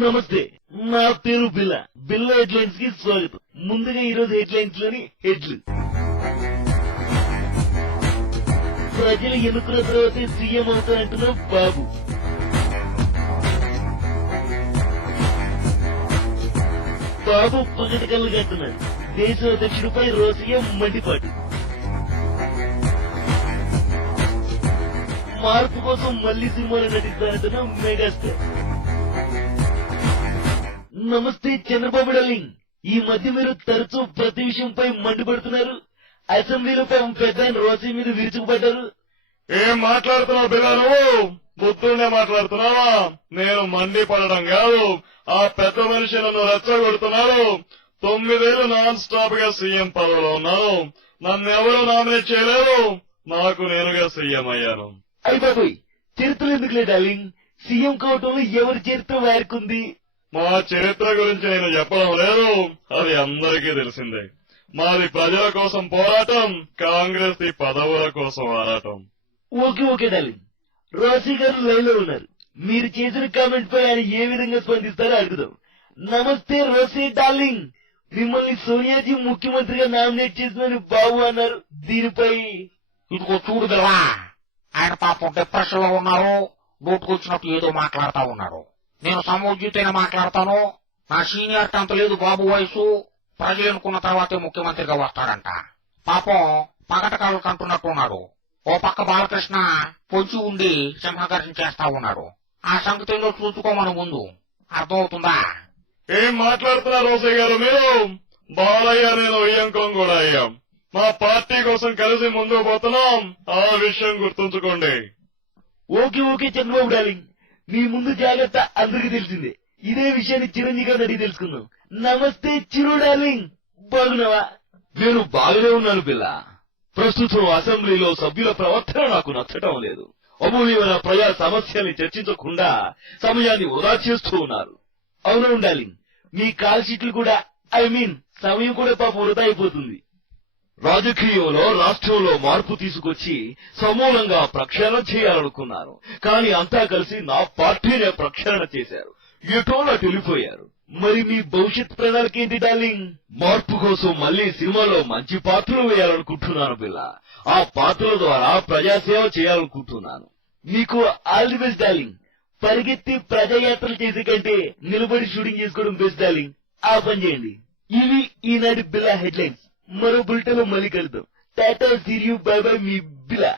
నమస్తే, నా పేరు బిల్లా. బిల్లా హెడ్లైన్స్ కి స్వాగతం. ముందుగా ఈరోజు హెడ్లైన్స్ లోని హెడ్లు. ప్రజలు ఎన్నుకున్న తర్వాతే సీఎం అవుతారంటున్న బాబు. బాబు పగటి కళ్ళు కంటున్నాడు. దేశ అధ్యక్షుడిపై రోసయ్య మండిపాటు. మార్పు కోసం మళ్లీ సినిమాలో నటిస్తారంటున్న మెగాస్టార్. నమస్తే చంద్రబాబు డార్లింగ్. ఈ మధ్య మీరు తరచూ ప్రతి విషయంపై మండిపడుతున్నారు. అసెంబ్లీలో పెద్ద ఆయన రోసయ్య మీద విరుచుకుపడ్డారు. ఏం మాట్లాడుతున్నావు బిల్లా? నువ్వు బుద్ధుండే మాట్లాడుతున్నావా? నేను మండిపడడం కాదు, ఆ పెద్ద మనిషి నన్ను రెచ్చగొడుతున్నారు. 9 ఏళ్లు నాన్ స్టాప్ గా సీఎం పదవిలో ఉన్నాను. నన్ను ఎవరు నామినేట్ చేయలేరు. నాకు నేనుగా సీఎం అయ్యాను. అయిపోయి చరిత్రలు ఎందుకులే డార్లింగ్. సీఎం కావటంలో ఎవరి చరిత్ర వారికుంది. మా చరిత్ర గురించి నేను చెప్పడం లేదు, అది అందరికీ తెలిసిందే. మాది ప్రజల కోసం పోరాటం, కాంగ్రెస్ ది పదవుల కోసం ఆరాటం. Okay darling. రోసీ గారు లైన్ లో ఉన్నారు. మీరు చేసిన కామెంట్ పై ఆయన ఏ విధంగా స్పందిస్తారో అడుగుదాం. నమస్తే రోసీ డార్లింగ్. మిమ్మల్ని సోనియాజీ ముఖ్యమంత్రిగా నామినేట్ చేసిందని బాబు అన్నారు. దీనిపై ఇదిగో చూడు బిల్లా, ఆయన పాపం డిప్రెషన్ లో ఉన్నారు. నోటుకొచ్చినట్టు ఏదో మాట్లాడుతా ఉన్నారు. నేను సమోజ్జితైన మాట్లాడతాను. నా సీనియర్ అంత లేదు బాబు వయసు. ప్రజలు ఎన్నుకున్న తర్వాతే ముఖ్యమంత్రిగా వస్తాడంట. పాపం పగట కళ్ళు కంటున్నట్టున్నాడు. ఓ పక్క బాలకృష్ణ పొంచి ఉండి సింహగర్జన చేస్తా ఉన్నాడు. ఆ సంగతి ఏందో చూసుకోమని ముందు అర్థమవుతుందా? ఏం మాట్లాడుతున్నారు రోసయ్య గారు మీరు? బాలయ్య నేను అయ్యంకం కూడా అయ్యాం. మా పార్టీ కోసం కలిసి ముందుకు పోతున్నాం. ఆ విషయం గుర్తుంచుకోండి. Okay Chandrababu darling. మీ ముందు జాగ్రత్త అందరికీ తెలిసిందే. ఇదే విషయాన్ని చిరంజీవి గారిని అడిగి తెలుసుకుందాం. నమస్తే చిరు డార్లింగ్, బాగున్నావా? నేను బాగానే ఉన్నాను పిల్ల. ప్రస్తుతం అసెంబ్లీలో సభ్యుల ప్రవర్తన నాకు నచ్చటం లేదు. అమూల్యమైన ప్రజా సమస్యల్ని చర్చించకుండా సమయాన్ని వృధా చేస్తూ ఉన్నారు. అవును డార్లింగ్, మీ కాల్ షీట్లు కూడా సమయం కూడా పాపం వృధా అయిపోతుంది. రాజకీయంలో రాష్ట్రంలో మార్పు తీసుకొచ్చి సమూలంగా ప్రక్షాళన చేయాలనుకున్నాను. కానీ అంతా కలిసి నా పార్టీనే ప్రక్షాళన చేశారు. ఎటోలా వెళ్ళిపోయారు. మరి మీ భవిష్యత్ ప్రణాళిక ఏంటి డార్లింగ్? మార్పు కోసం మళ్లీ సినిమాలో మంచి పాత్రలు వేయాలనుకుంటున్నాను బిల్ల. ఆ పాత్రల ద్వారా ప్రజాసేవ చేయాలనుకుంటున్నాను. మీకు ఆల్ ది బెస్ట్ డార్లింగ్. పరిగెత్తి ప్రజాయాత్రలు చేసే కంటే నిలబడి షూటింగ్ చేసుకోవడం బెస్ట్ డార్లింగ్. ఆ పని చేయండి. ఇవి ఈనాటి బిల్లా హెడ్లైన్స్. మరో బులెటిన్ లో మళ్ళీ కలుద్దాం. Tata, see you, bye bye, మీ బిల్లా.